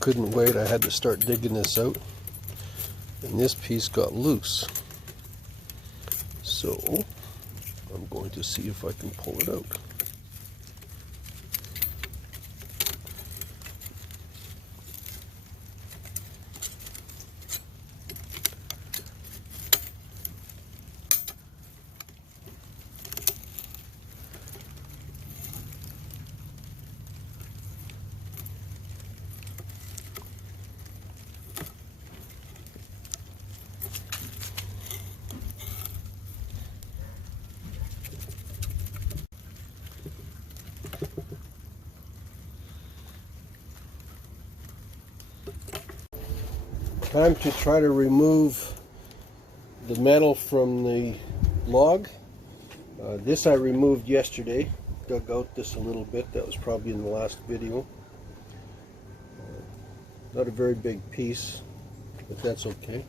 couldn't wait. I had to start digging this out, and this piece got loose. So I'm going to see if I can pull it out. Time to try to remove the metal from the log. This I removed yesterday. Dug out this a little bit. That was probably in the last video. Not a very big piece, but that's okay.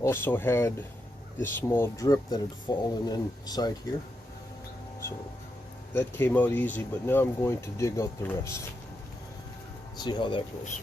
Also had this small drip that had fallen inside here. So that came out easy, but now I'm going to dig out the rest. See how that goes.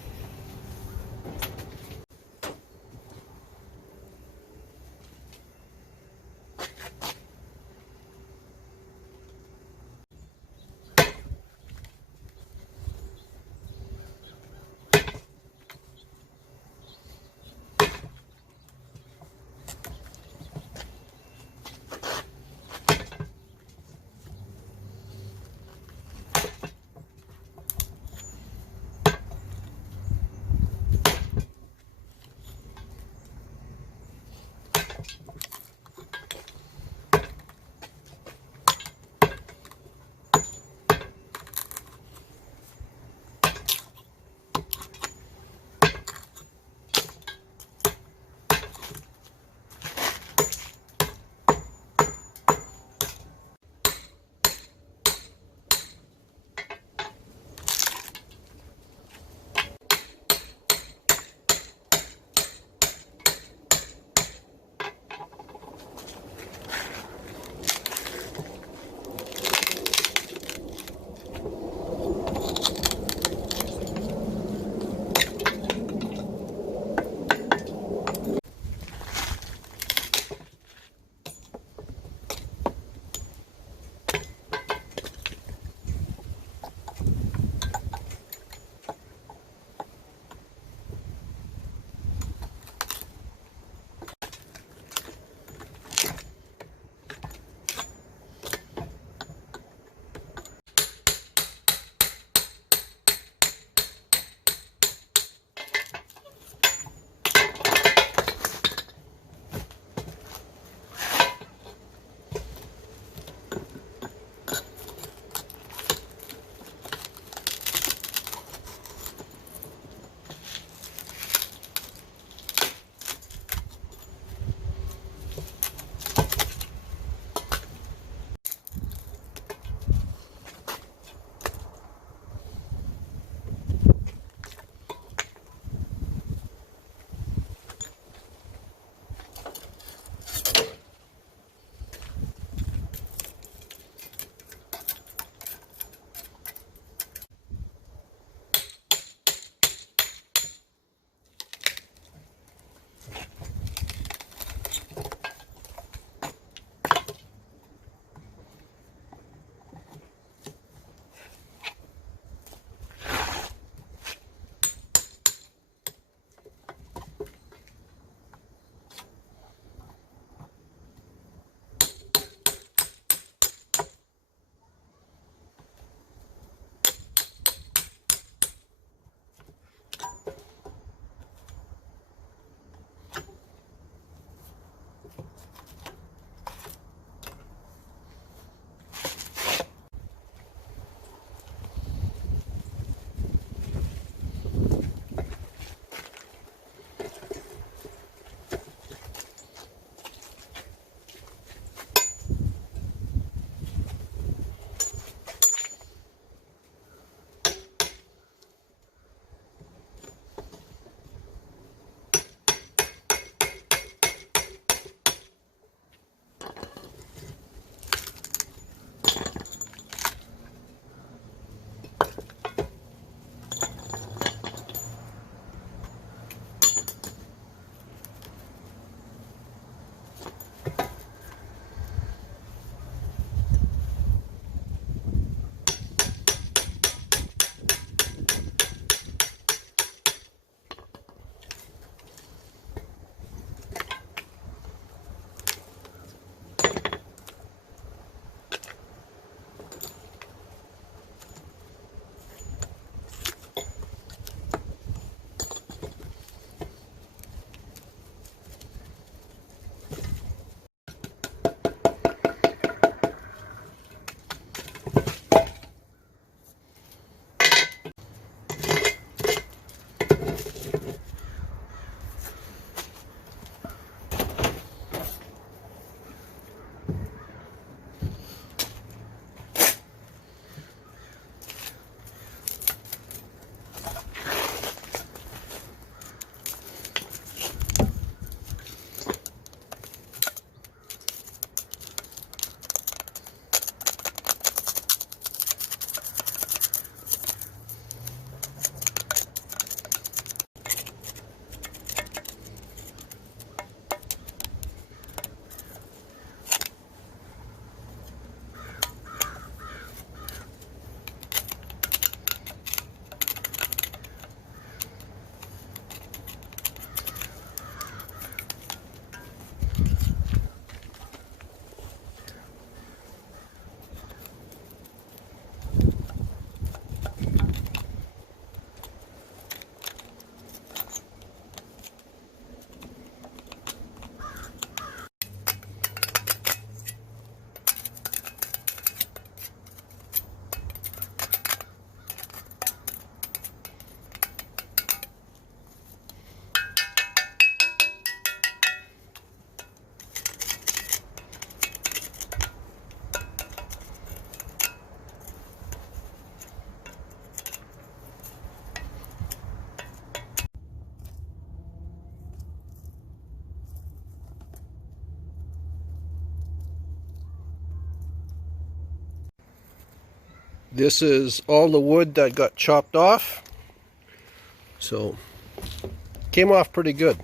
This is all the wood that got chopped off. So, came off pretty good.